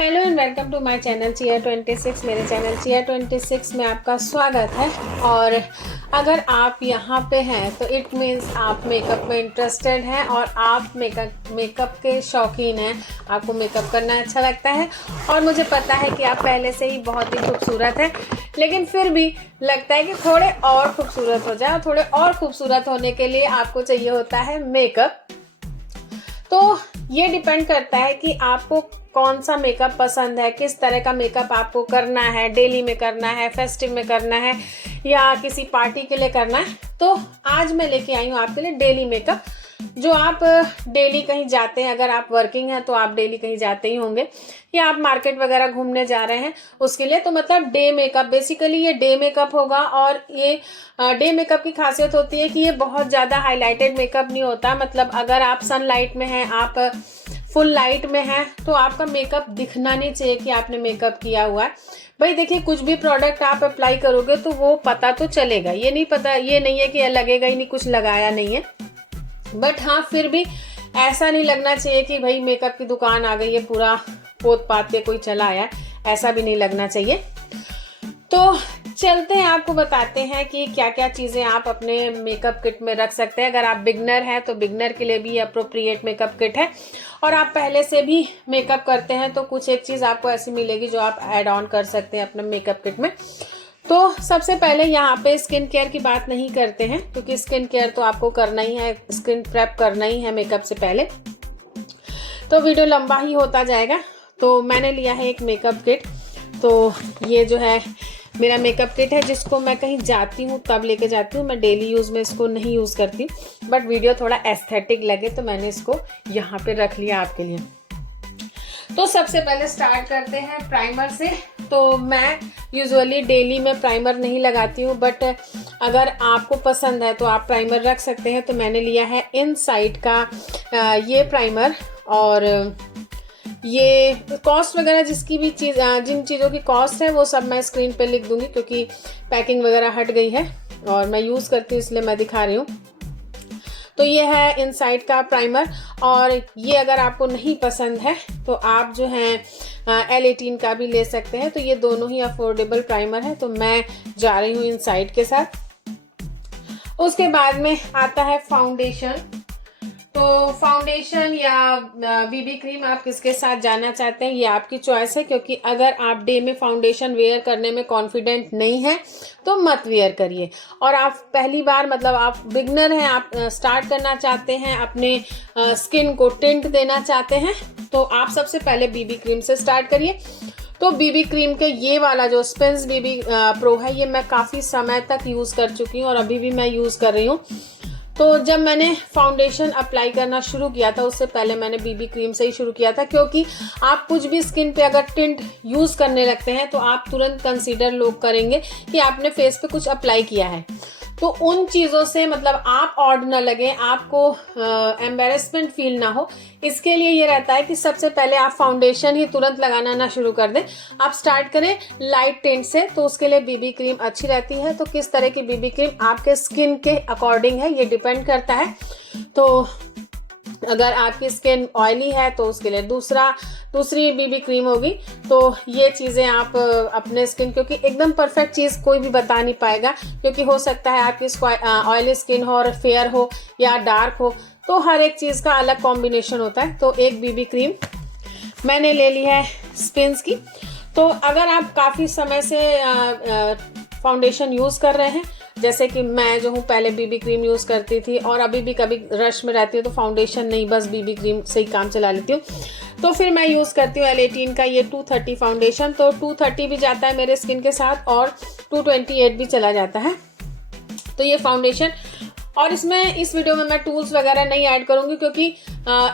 Hello and welcome to my channel cheer 26। मेरे channel cheer 26 में आपका स्वागत है। और अगर आप यहाँ पे हैं तो इट मीन्स आप मेकअप में इंटरेस्टेड हैं और आप मेकअप के शौकीन हैं। आपको मेकअप करना अच्छा लगता है और मुझे पता है कि आप पहले से ही बहुत ही खूबसूरत हैं, लेकिन फिर भी लगता है कि थोड़े और खूबसूरत हो जाए। और थोड़े और खूबसूरत होने के लिए आपको चाहिए होता है मेकअप। तो ये डिपेंड करता है कि आपको कौन सा मेकअप पसंद है, किस तरह का मेकअप आपको करना है, डेली में करना है, फेस्टिव में करना है या किसी पार्टी के लिए करना है। तो आज मैं लेके आई हूँ आपके लिए डेली मेकअप, जो आप डेली कहीं जाते हैं। अगर आप वर्किंग हैं तो आप डेली कहीं जाते ही होंगे, या आप मार्केट वगैरह घूमने जा रहे हैं उसके लिए। तो मतलब डे मेकअप, बेसिकली ये डे मेकअप होगा। और ये डे मेकअप की खासियत होती है कि ये बहुत ज़्यादा हाईलाइटेड मेकअप नहीं होता। मतलब अगर आप सनलाइट में हैं, आप फुल लाइट में हैं, तो आपका मेकअप दिखना नहीं चाहिए कि आपने मेकअप किया हुआ है। भाई देखिए, कुछ भी प्रोडक्ट आप अप्लाई करोगे तो वो पता तो चलेगा, ये नहीं है कि लगेगा ही नहीं, कुछ लगाया नहीं है। बट हाँ, फिर भी ऐसा नहीं लगना चाहिए कि भाई मेकअप की दुकान आ गई है, पूरा पोत पात के कोई चला आया, ऐसा भी नहीं लगना चाहिए। तो चलते हैं, आपको बताते हैं कि क्या क्या चीज़ें आप अपने मेकअप किट में रख सकते हैं। अगर आप बिगनर हैं तो बिगनर के लिए भी अप्रोप्रिएट मेकअप किट है, और आप पहले से भी मेकअप करते हैं तो कुछ एक चीज़ आपको ऐसी मिलेगी जो आप ऐड ऑन कर सकते हैं अपने मेकअप किट में। तो सबसे पहले यहाँ पे स्किन केयर की बात नहीं करते हैं, क्योंकि स्किन केयर तो आपको करना ही है, स्किन प्रेप करना ही है मेकअप से पहले, तो वीडियो लंबा ही होता जाएगा। तो मैंने लिया है एक मेकअप किट। तो ये जो है मेरा मेकअप किट है, जिसको मैं कहीं जाती हूँ तब लेके जाती हूँ। मैं डेली यूज़ में इसको नहीं यूज़ करती, बट वीडियो थोड़ा एस्थेटिक लगे तो मैंने इसको यहाँ पे रख लिया आपके लिए। तो सबसे पहले स्टार्ट करते हैं प्राइमर से। तो मैं यूजुअली डेली में प्राइमर नहीं लगाती हूँ, बट अगर आपको पसंद है तो आप प्राइमर रख सकते हैं। तो मैंने लिया है इनसाइट का ये प्राइमर। और ये कॉस्ट वगैरह जिसकी भी जिन चीज़ों की कॉस्ट है वो सब मैं स्क्रीन पे लिख दूंगी, क्योंकि पैकिंग वगैरह हट गई है और मैं यूज़ करती हूँ इसलिए मैं दिखा रही हूँ। तो ये है इनसाइट का प्राइमर। और ये अगर आपको नहीं पसंद है तो आप जो है L18 का भी ले सकते हैं। तो ये दोनों ही अफोर्डेबल प्राइमर है, तो मैं जा रही हूँ इनसाइट के साथ। उसके बाद में आता है फाउंडेशन। तो फाउंडेशन या बीबी क्रीम आप किसके साथ जाना चाहते हैं ये आपकी चॉइस है, क्योंकि अगर आप डे में फाउंडेशन वेयर करने में कॉन्फिडेंट नहीं है तो मत वेयर करिए। और आप पहली बार, मतलब आप बिगनर हैं, आप स्टार्ट करना चाहते हैं, अपने स्किन को टिंट देना चाहते हैं, तो आप सबसे पहले बीबी क्रीम से स्टार्ट करिए। तो बीबी क्रीम के ये वाला जो स्पिन्स बीबी प्रो है, ये मैं काफ़ी समय तक यूज़ कर चुकी हूँ और अभी भी मैं यूज़ कर रही हूँ। तो जब मैंने फाउंडेशन अप्लाई करना शुरू किया था, उससे पहले मैंने बीबी क्रीम से ही शुरू किया था, क्योंकि आप कुछ भी स्किन पे अगर टिंट यूज़ करने लगते हैं तो आप तुरंत कंसीडर लोग करेंगे कि आपने फेस पे कुछ अप्लाई किया है। तो उन चीज़ों से मतलब आप ऑड ना लगे, आपको एम्बेरसमेंट फील ना हो, इसके लिए ये रहता है कि सबसे पहले आप फाउंडेशन ही तुरंत लगाना ना शुरू कर दें। आप स्टार्ट करें लाइट टिंट से, तो उसके लिए बीबी क्रीम अच्छी रहती है। तो किस तरह की बीबी क्रीम आपके स्किन के अकॉर्डिंग है ये डिपेंड करता है। तो अगर आपकी स्किन ऑयली है तो उसके लिए दूसरी बीबी क्रीम होगी। तो ये चीज़ें आप अपने स्किन, क्योंकि एकदम परफेक्ट चीज़ कोई भी बता नहीं पाएगा, क्योंकि हो सकता है आपकी ऑयली स्किन हो और फेयर हो या डार्क हो, तो हर एक चीज़ का अलग कॉम्बिनेशन होता है। तो एक बीबी क्रीम मैंने ले ली है स्पिन्स की। तो अगर आप काफ़ी समय से फाउंडेशन यूज़ कर रहे हैं, जैसे कि मैं जो हूँ पहले बीबी क्रीम यूज़ करती थी और अभी भी कभी रश में रहती हूँ तो फाउंडेशन नहीं, बस बीबी क्रीम से ही काम चला लेती हूँ, तो फिर मैं यूज़ करती हूँ L18 का ये 230 फाउंडेशन। तो 230 भी जाता है मेरे स्किन के साथ और 228 भी चला जाता है। तो ये फाउंडेशन, और इसमें इस वीडियो में मैं टूल्स वगैरह नहीं ऐड करूँगी, क्योंकि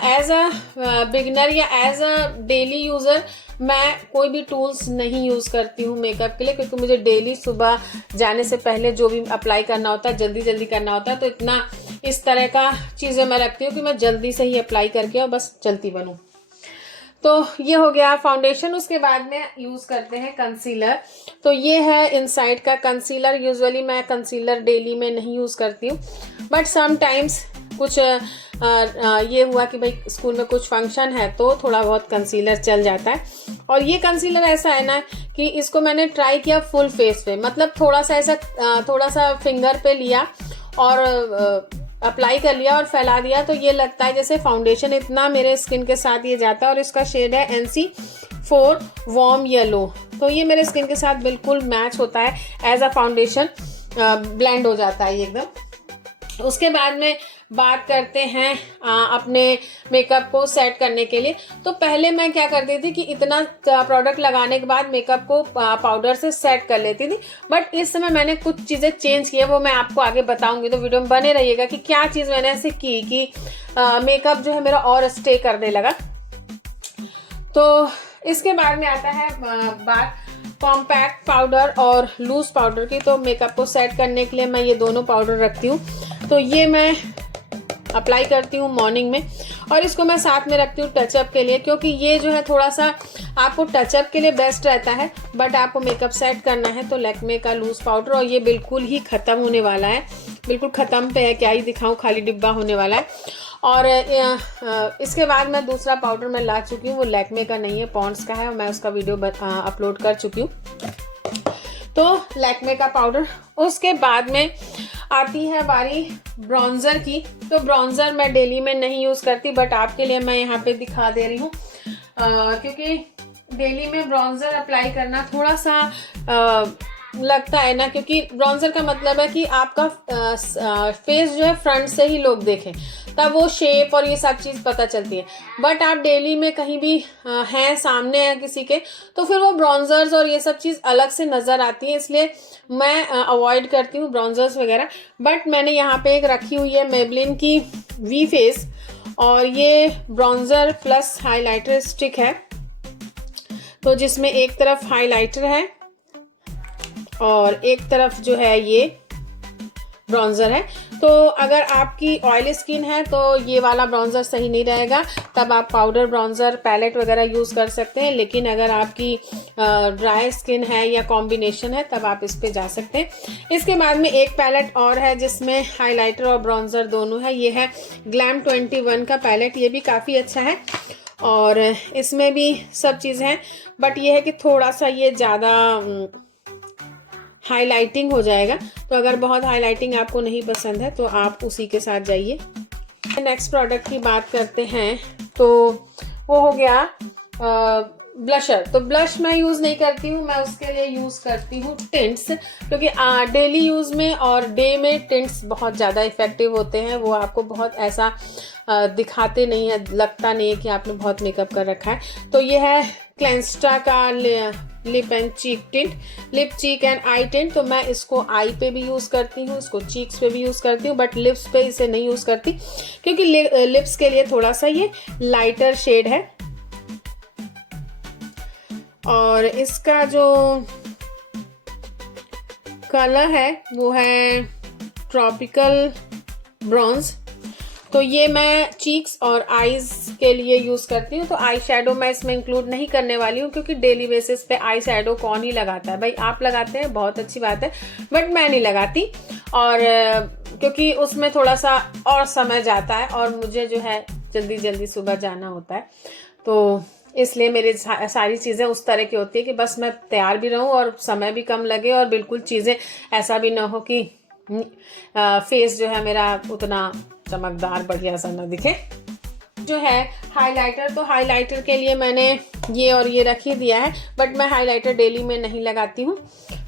एज अ बिगनर या एज अ डेली यूज़र मैं कोई भी टूल्स नहीं यूज़ करती हूँ मेकअप के लिए, क्योंकि मुझे डेली सुबह जाने से पहले जो भी अप्लाई करना होता है जल्दी जल्दी करना होता है। तो इतना इस तरह का चीज़ें मैं रखती हूँ कि मैं जल्दी से ही अप्लाई करके और बस चलती बनूँ। तो ये हो गया फाउंडेशन। उसके बाद में यूज़ करते हैं कंसीलर। तो ये है इनसाइट का कंसीलर। यूजुअली मैं कंसीलर डेली में नहीं यूज़ करती हूँ, बट समटाइम्स कुछ ये हुआ कि भाई स्कूल में कुछ फंक्शन है तो थोड़ा बहुत कंसीलर चल जाता है। और ये कंसीलर ऐसा है ना कि इसको मैंने ट्राई किया फुल फेस पे, मतलब थोड़ा सा फिंगर पे लिया और अप्लाई कर लिया और फैला दिया, तो ये लगता है जैसे फाउंडेशन, इतना मेरे स्किन के साथ ये जाता है। और इसका शेड है NC4 वार्म येलो, तो ये मेरे स्किन के साथ बिल्कुल मैच होता है, एज अ फाउंडेशन ब्लेंड हो जाता है एकदम। उसके बाद में बात करते हैं अपने मेकअप को सेट करने के लिए। तो पहले मैं क्या करती थी कि इतना प्रोडक्ट लगाने के बाद मेकअप को पाउडर से सेट कर लेती थी, बट इस समय मैंने कुछ चीज़ें चेंज की है, वो मैं आपको आगे बताऊंगी, तो वीडियो में बने रहिएगा कि क्या चीज़ मैंने ऐसे की कि मेकअप जो है मेरा और स्टे करने लगा। तो इसके बाद में आता है बात कॉम्पैक्ट पाउडर और लूज पाउडर की। तो मेकअप को सेट करने के लिए मैं ये दोनों पाउडर रखती हूँ। तो ये मैं अप्लाई करती हूँ मॉर्निंग में, और इसको मैं साथ में रखती हूँ टचअप के लिए, क्योंकि ये जो है थोड़ा सा आपको टचअप के लिए बेस्ट रहता है, बट आपको मेकअप सेट करना है तो लैक्मे का लूज पाउडर, और ये बिल्कुल ही ख़त्म होने वाला है, बिल्कुल ख़त्म पे है, क्या ही दिखाऊँ, खाली डिब्बा होने वाला है। और इसके बाद मैं दूसरा पाउडर मैं ला चुकी हूँ, वो लैक्मे का नहीं है, पॉन्ड्स का है, और मैं उसका वीडियो अपलोड कर चुकी हूँ। तो लैक्मे का पाउडर। उसके बाद में आती है बारी ब्राउन्जर की। तो ब्राउन्जर मैं डेली में नहीं यूज़ करती, बट आपके लिए मैं यहाँ पे दिखा दे रही हूँ, क्योंकि डेली में ब्राउन्जर अप्लाई करना थोड़ा सा लगता है ना, क्योंकि ब्राउन्जर का मतलब है कि आपका फेस जो है फ्रंट से ही लोग देखें, तब वो शेप और ये सब चीज़ पता चलती है। बट आप डेली में कहीं भी हैं, सामने हैं किसी के, तो फिर वो ब्राउन्जर्स और ये सब चीज़ अलग से नज़र आती है, इसलिए मैं अवॉइड करती हूँ ब्राउन्जर्स वगैरह। बट मैंने यहाँ पे एक रखी हुई है मेबलिन की वी फेस, और ये ब्राउन्जर प्लस हाइलाइटर स्टिक है, तो जिसमें एक तरफ हाइलाइटर है और एक तरफ जो है ये ब्राउन्जर है। तो अगर आपकी ऑयली स्किन है तो ये वाला ब्राउन्जर सही नहीं रहेगा, तब आप पाउडर ब्राउन्जर पैलेट वगैरह यूज़ कर सकते हैं। लेकिन अगर आपकी ड्राई स्किन है या कॉम्बिनेशन है, तब आप इस पे जा सकते हैं। इसके बाद में एक पैलेट और है जिसमें हाइलाइटर और ब्राउन्जर दोनों है, ये है ग्लैम 21 का पैलेट, ये भी काफ़ी अच्छा है और इसमें भी सब चीज़ है, बट ये है कि थोड़ा सा ये ज़्यादा हाइलाइटिंग हो जाएगा, तो अगर बहुत हाइलाइटिंग आपको नहीं पसंद है तो आप उसी के साथ जाइए। नेक्स्ट प्रोडक्ट की बात करते हैं, तो वो हो गया ब्लशर। तो ब्लश मैं यूज़ नहीं करती हूँ, मैं उसके लिए यूज़ करती हूँ टिंट्स, क्योंकि डेली यूज़ में और डे में टिंट्स बहुत ज़्यादा इफ़ेक्टिव होते हैं। वो आपको बहुत ऐसा दिखाते नहीं है, लगता नहीं है कि आपने बहुत मेकअप कर रखा है। तो ये है क्लेंस्टा का lip and cheek tint, lip cheek and I tint. तो मैं इसको आई पे भी यूज़ करती हूँ, इसको चीक्स पे भी यूज़ करती हूँ, बट लिप्स पे इसे नहीं यूज़ करती, क्योंकि लिप्स के लिए थोड़ा सा ये लाइटर शेड है। और इसका जो कलर है वो है ट्रॉपिकल ब्रॉन्ज। तो ये मैं चीक्स और आईज के लिए यूज़ करती हूँ। तो आई शेडो मैं इसमें इंक्लूड नहीं करने वाली हूँ, क्योंकि डेली बेसिस पे आई शेडो कौन ही लगाता है। भाई आप लगाते हैं, बहुत अच्छी बात है, बट मैं नहीं लगाती, और क्योंकि उसमें थोड़ा सा और समय जाता है और मुझे जो है जल्दी जल्दी सुबह जाना होता है, तो इसलिए मेरी सारी चीज़ें उस तरह की होती है कि बस मैं तैयार भी रहूं और समय भी कम लगे, और बिल्कुल चीज़ें ऐसा भी ना हो कि फेस जो है मेरा उतना चमकदार बढ़िया सा ना दिखे। जो है हाइलाइटर, तो हाइलाइटर के लिए मैंने ये और ये रख ही दिया है, बट मैं हाइलाइटर डेली में नहीं लगाती हूँ,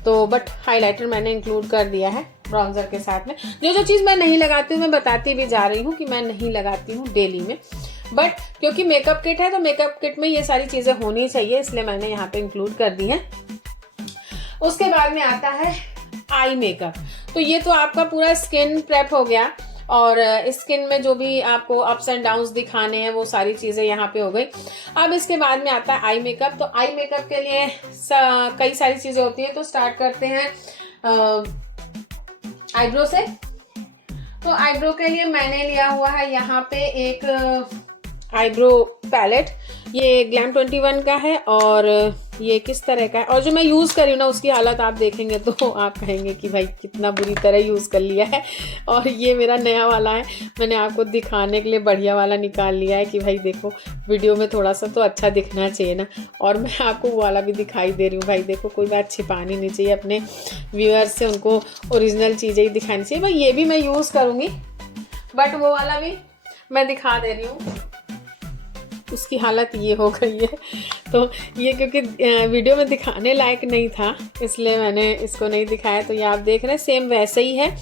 तो बट हाइलाइटर मैंने इंक्लूड कर दिया है ब्राउन्जर के साथ में। जो चीज़ मैं नहीं लगाती हूँ मैं बताती भी जा रही हूँ कि मैं नहीं लगाती हूँ डेली में, बट क्योंकि मेकअप किट है तो मेकअप किट में ये सारी चीज़ें होनी चाहिए, इसलिए मैंने यहाँ पे इंक्लूड कर दी हैं। उसके बाद में आता है आई मेकअप। तो ये तो आपका पूरा स्किन प्रेप हो गया, और स्किन में जो भी आपको अप्स एंड डाउन्स दिखाने हैं वो सारी चीज़ें यहाँ पे हो गई। अब इसके बाद में आता है आई मेकअप। तो आई मेकअप के लिए कई सारी चीज़ें होती हैं, तो स्टार्ट करते हैं आईब्रो से। तो आईब्रो के लिए मैंने लिया हुआ है यहाँ पे एक आईब्रो पैलेट। ये ग्लैम 21 का है और ये किस तरह का है, और जो मैं यूज़ करी हूँ ना उसकी हालत आप देखेंगे तो आप कहेंगे कि भाई कितना बुरी तरह यूज़ कर लिया है। और ये मेरा नया वाला है, मैंने आपको दिखाने के लिए बढ़िया वाला निकाल लिया है कि भाई देखो वीडियो में थोड़ा सा तो अच्छा दिखना चाहिए ना। और मैं आपको वो वाला भी दिखाई दे रही हूँ। भाई देखो कोई बात छिपानी नहीं चाहिए अपने व्यूअर्स से, उनको ओरिजिनल चीज़ें ही दिखानी चाहिए। भाई ये भी मैं यूज़ करूँगी, बट वो वाला भी मैं दिखा दे रही हूँ। उसकी हालत ये हो गई है, तो ये क्योंकि वीडियो में दिखाने लायक नहीं था इसलिए मैंने इसको नहीं दिखाया। तो ये आप देख रहे हैं सेम वैसे ही है,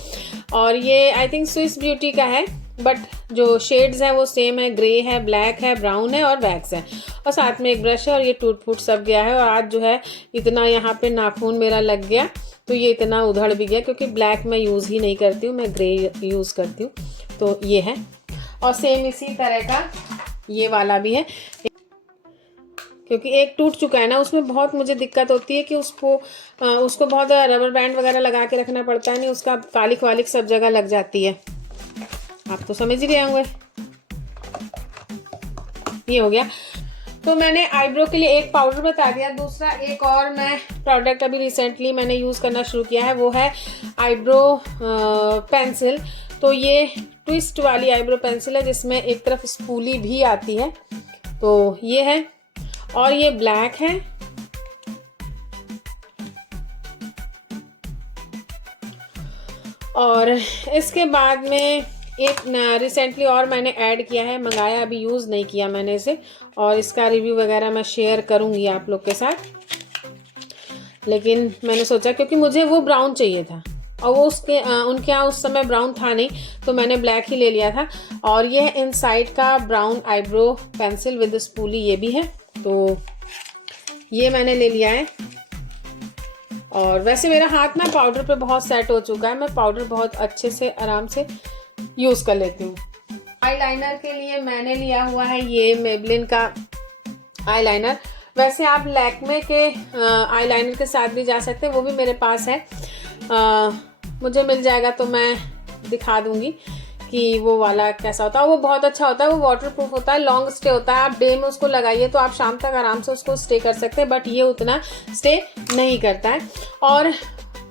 और ये आई थिंक स्विस ब्यूटी का है, बट जो शेड्स हैं वो सेम है, ग्रे है, ब्लैक है, ब्राउन है और वैक्स है, और साथ में एक ब्रश है, और ये टूट फूट सब गया है। और आज जो है इतना यहाँ पे नाखून मेरा लग गया, तो ये इतना उधड़ भी गया, क्योंकि ब्लैक मैं यूज़ ही नहीं करती हूँ, मैं ग्रे यूज़ करती हूँ। तो ये है, और सेम इसी तरह का ये वाला भी है, क्योंकि एक टूट चुका है ना, उसमें बहुत मुझे दिक्कत होती है कि उसको बहुत रबर बैंड वगैरह लगा के रखना पड़ता है, नहीं उसका कालिक वालिक सब जगह लग जाती है। आप तो समझ ही गए होंगे। ये हो गया। तो मैंने आईब्रो के लिए एक पाउडर बता दिया। दूसरा एक और मैं प्रोडक्ट अभी रिसेंटली मैंने यूज़ करना शुरू किया है, वो है आईब्रो पेंसिल। तो ये ट्विस्ट वाली आईब्रो पेंसिल है जिसमें एक तरफ स्पूली भी आती है, तो ये है, और ये ब्लैक है। और इसके बाद में एक रिसेंटली और मैंने ऐड किया है, मंगाया, अभी यूज़ नहीं किया मैंने इसे, और इसका रिव्यू वगैरह मैं शेयर करूँगी आप लोग के साथ। लेकिन मैंने सोचा क्योंकि मुझे वो ब्राउन चाहिए था, और वो उनके यहाँ उस समय ब्राउन था नहीं, तो मैंने ब्लैक ही ले लिया था। और ये है इनसाइड का brown eyebrow pencil with spoolie, ये भी है, तो ये मैंने ले लिया है। और वैसे मेरा हाथ ना पाउडर पे बहुत सेट हो चुका है, मैं पाउडर बहुत अच्छे से आराम से यूज़ कर लेती हूँ। आईलाइनर के लिए मैंने लिया हुआ है ये मेबलिन का आईलाइनर। वैसे आप लैक्मे के आईलाइनर के साथ भी जा सकते हैं, वो भी मेरे पास है, मुझे मिल जाएगा तो मैं दिखा दूंगी कि वो वाला कैसा होता है। वो बहुत अच्छा होता है, वो वाटर प्रूफ होता है, लॉन्ग स्टे होता है। आप डे में उसको लगाइए तो आप शाम तक आराम से उसको स्टे कर सकते हैं, बट ये उतना स्टे नहीं करता है। और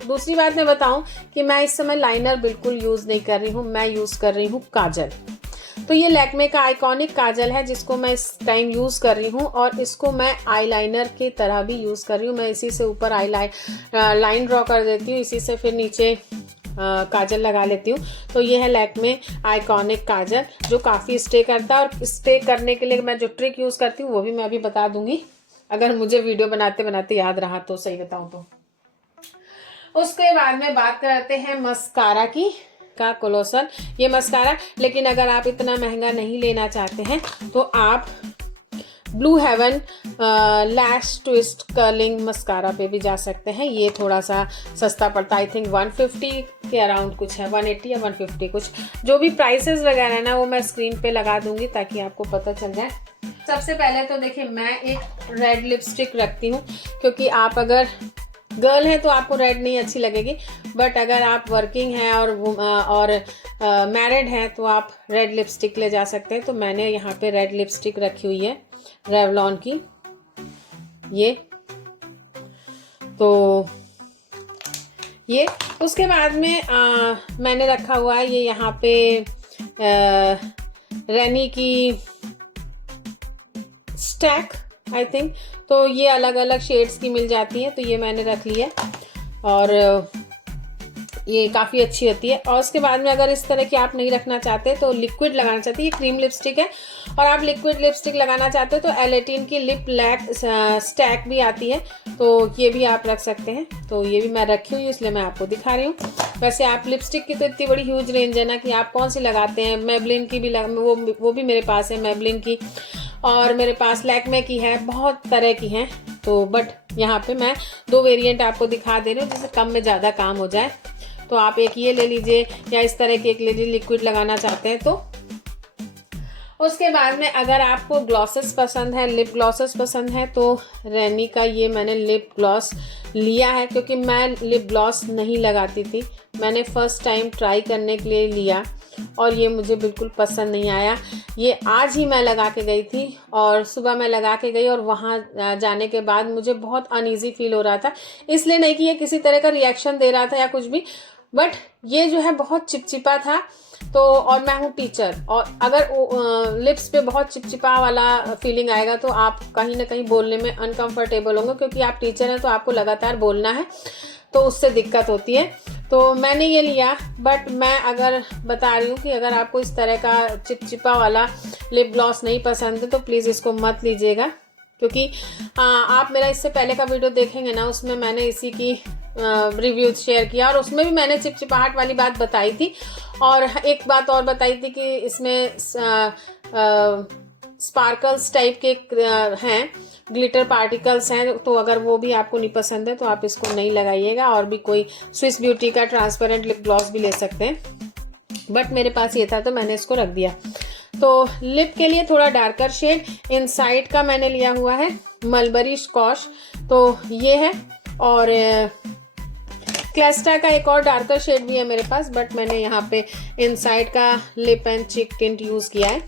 दूसरी बात मैं बताऊं कि मैं इस समय लाइनर बिल्कुल यूज़ नहीं कर रही हूँ, मैं यूज़ कर रही हूँ काजल। तो ये लैक्मे का आइकॉनिक काजल है जिसको मैं इस टाइम यूज़ कर रही हूँ, और इसको मैं आईलाइनर की तरह भी यूज़ कर रही हूँ। मैं इसी से ऊपर लाइन ड्रॉ कर देती हूँ, इसी से फिर नीचे काजल लगा लेती हूँ। तो ये है लैक्मे आइकॉनिक काजल, जो काफ़ी स्टे करता है। और स्टे करने के लिए मैं जो ट्रिक यूज़ करती हूँ वो भी मैं अभी बता दूंगी, अगर मुझे वीडियो बनाते बनाते याद रहा तो, सही बताऊँ तो। उसके बाद में बात करते हैं मस्कारा की, का कोलोसल। ये मस्कारा, लेकिन अगर आप इतना महंगा नहीं लेना चाहते हैं तो आप ब्लू हेवन लैश ट्विस्ट कर्लिंग मस्कारा पे भी जा सकते हैं। ये थोड़ा सा सस्ता पड़ता है, आई थिंक 150 के अराउंड कुछ है, 180 या 150 कुछ। जो भी प्राइसेस वगैरह है ना वो मैं स्क्रीन पे लगा दूंगी ताकि आपको पता चल जाए। सबसे पहले तो देखिए मैं एक रेड लिपस्टिक रखती हूँ, क्योंकि आप अगर गर्ल है तो आपको रेड नहीं अच्छी लगेगी, बट अगर आप वर्किंग हैं और मैरिड हैं तो आप रेड लिपस्टिक ले जा सकते हैं। तो मैंने यहाँ पे रेड लिपस्टिक रखी हुई है रेवलॉन की, ये। तो ये उसके बाद में मैंने रखा हुआ है ये यहाँ पे रेनी की स्टैक, आई थिंक। तो ये अलग अलग शेड्स की मिल जाती है, तो ये मैंने रख लिया, और ये काफ़ी अच्छी होती है। और उसके बाद में अगर इस तरह की आप नहीं रखना चाहते तो लिक्विड लगाना चाहते हैं, ये क्रीम लिपस्टिक है, और आप लिक्विड लिपस्टिक लगाना चाहते हो तो एलेटिन की लिप लैक स्टैक भी आती है, तो ये भी आप रख सकते हैं। तो ये भी मैं रखी हुई हूँ इसलिए मैं आपको दिखा रही हूँ। वैसे आप लिपस्टिक की तो इतनी बड़ी ह्यूज रेंज है ना कि आप कौन सी लगाते हैं। मेबलिन की भी वो भी मेरे पास है, मेबलिन की, और मेरे पास लैक्मे की है, बहुत तरह की हैं। तो बट यहाँ पे मैं 2 वेरिएंट आपको दिखा दे रही हूँ जिससे कम में ज़्यादा काम हो जाए। तो आप एक ये ले लीजिए या इस तरह के एक ले लीजिए, लिक्विड लगाना चाहते हैं तो। उसके बाद में अगर आपको ग्लॉसेस पसंद है, लिप ग्लॉसेस पसंद है, तो रेनी का ये मैंने लिप ग्लॉस लिया है, क्योंकि मैं लिप ग्लॉस नहीं लगाती थी, मैंने फर्स्ट टाइम ट्राई करने के लिए लिया। और ये मुझे बिल्कुल पसंद नहीं आया। ये आज ही मैं लगा के गई थी और सुबह मैं लगा के गई और वहाँ जाने के बाद मुझे बहुत अनईज़ी फील हो रहा था। इसलिए नहीं कि ये किसी तरह का रिएक्शन दे रहा था या कुछ भी, बट ये जो है बहुत चिपचिपा था। तो और मैं हूँ टीचर, और अगर लिप्स पे बहुत चिपचिपा वाला फीलिंग आएगा तो आप कहीं ना कहीं बोलने में अनकंफर्टेबल होंगे, क्योंकि आप टीचर हैं तो आपको लगातार बोलना है, तो उससे दिक्कत होती है। तो मैंने ये लिया, बट मैं अगर बता रही हूँ कि अगर आपको इस तरह का चिपचिपा वाला लिप ग्लॉस नहीं पसंद है तो प्लीज़ इसको मत लीजिएगा, क्योंकि आप मेरा इससे पहले का वीडियो देखेंगे ना, उसमें मैंने इसी की रिव्यूज शेयर किया और उसमें भी मैंने चिपचिपाहट वाली बात बताई थी। और एक बात और बताई थी कि इसमें स्पार्कल्स टाइप के हैं, ग्लिटर पार्टिकल्स हैं, तो अगर वो भी आपको नहीं पसंद है तो आप इसको नहीं लगाइएगा। और भी कोई स्विस ब्यूटी का ट्रांसपेरेंट लिप ग्लॉस भी ले सकते हैं, बट मेरे पास ये था तो मैंने इसको रख दिया। तो लिप के लिए थोड़ा डार्कर शेड इनसाइड का मैंने लिया हुआ है मलबरी स्कॉश, तो ये है। और क्लेस्टा का एक और डार्कर शेड भी है मेरे पास, बट मैंने यहाँ पे इनसाइड का लिप एंड चिक टिंट यूज़ किया है।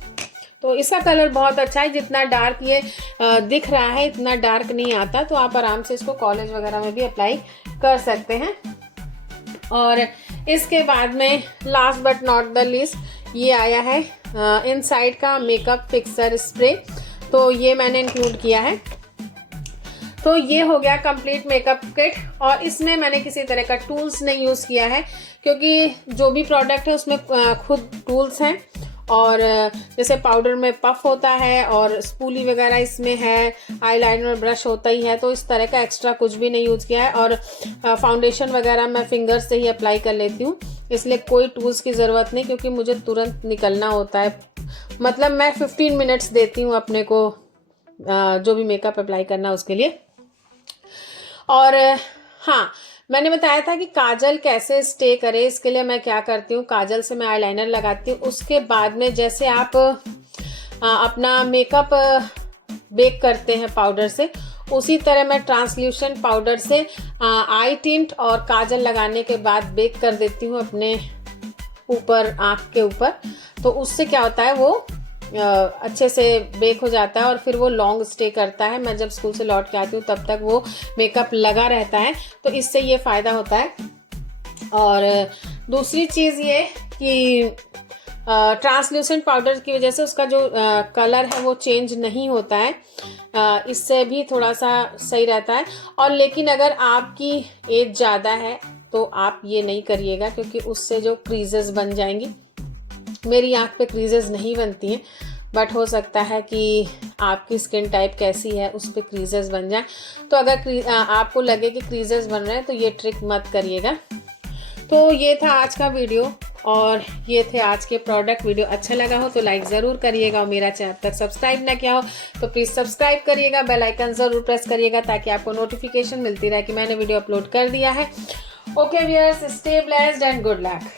तो इसका कलर बहुत अच्छा है, जितना डार्क ये दिख रहा है इतना डार्क नहीं आता, तो आप आराम से इसको कॉलेज वगैरह में भी अप्लाई कर सकते हैं। और इसके बाद में last but not the least ये आया है इनसाइड का मेकअप फिक्सर स्प्रे, तो ये मैंने इंक्लूड किया है। तो ये हो गया कंप्लीट मेकअप किट, और इसमें मैंने किसी तरह का टूल्स नहीं यूज़ किया है, क्योंकि जो भी प्रोडक्ट है उसमें खुद टूल्स हैं। और जैसे पाउडर में पफ होता है और स्पूली वगैरह इसमें है, आईलाइनर ब्रश होता ही है, तो इस तरह का एक्स्ट्रा कुछ भी नहीं यूज़ किया है। और फाउंडेशन वगैरह मैं फिंगर से ही अप्लाई कर लेती हूँ, इसलिए कोई टूल्स की ज़रूरत नहीं, क्योंकि मुझे तुरंत निकलना होता है। मतलब मैं 15 मिनट्स देती हूँ अपने को जो भी मेकअप अप्लाई करना उसके लिए। और हाँ, मैंने बताया था कि काजल कैसे स्टे करे, इसके लिए मैं क्या करती हूँ, काजल से मैं आईलाइनर लगाती हूँ, उसके बाद में जैसे आप अपना मेकअप बेक करते हैं पाउडर से, उसी तरह मैं ट्रांसल्यूशन पाउडर से आई टिंट और काजल लगाने के बाद बेक कर देती हूँ अपने ऊपर, आँख के ऊपर। तो उससे क्या होता है, वो अच्छे से बेक हो जाता है और फिर वो लॉन्ग स्टे करता है। मैं जब स्कूल से लौट के आती हूँ तब तक वो मेकअप लगा रहता है, तो इससे ये फ़ायदा होता है। और दूसरी चीज़ ये कि ट्रांसल्यूसेंट पाउडर की वजह से उसका जो कलर है वो चेंज नहीं होता है, इससे भी थोड़ा सा सही रहता है। और लेकिन अगर आपकी एज ज़्यादा है तो आप ये नहीं करिएगा, क्योंकि उससे जो क्रीजेस बन जाएंगी, मेरी आँख पे क्रीजेस नहीं बनती हैं, बट हो सकता है कि आपकी स्किन टाइप कैसी है उस पर क्रीजेस बन जाए। तो अगर आपको लगे कि क्रीजेस बन रहे हैं तो ये ट्रिक मत करिएगा। तो ये था आज का वीडियो और ये थे आज के प्रोडक्ट। वीडियो अच्छा लगा हो तो लाइक ज़रूर करिएगा, और मेरा चैनल तक सब्सक्राइब ना किया हो तो प्लीज़ सब्सक्राइब करिएगा, बेल आइकन ज़रूर प्रेस करिएगा ताकि आपको नोटिफिकेशन मिलती रहे कि मैंने वीडियो अपलोड कर दिया है। Okay viewers, stay blessed and good luck.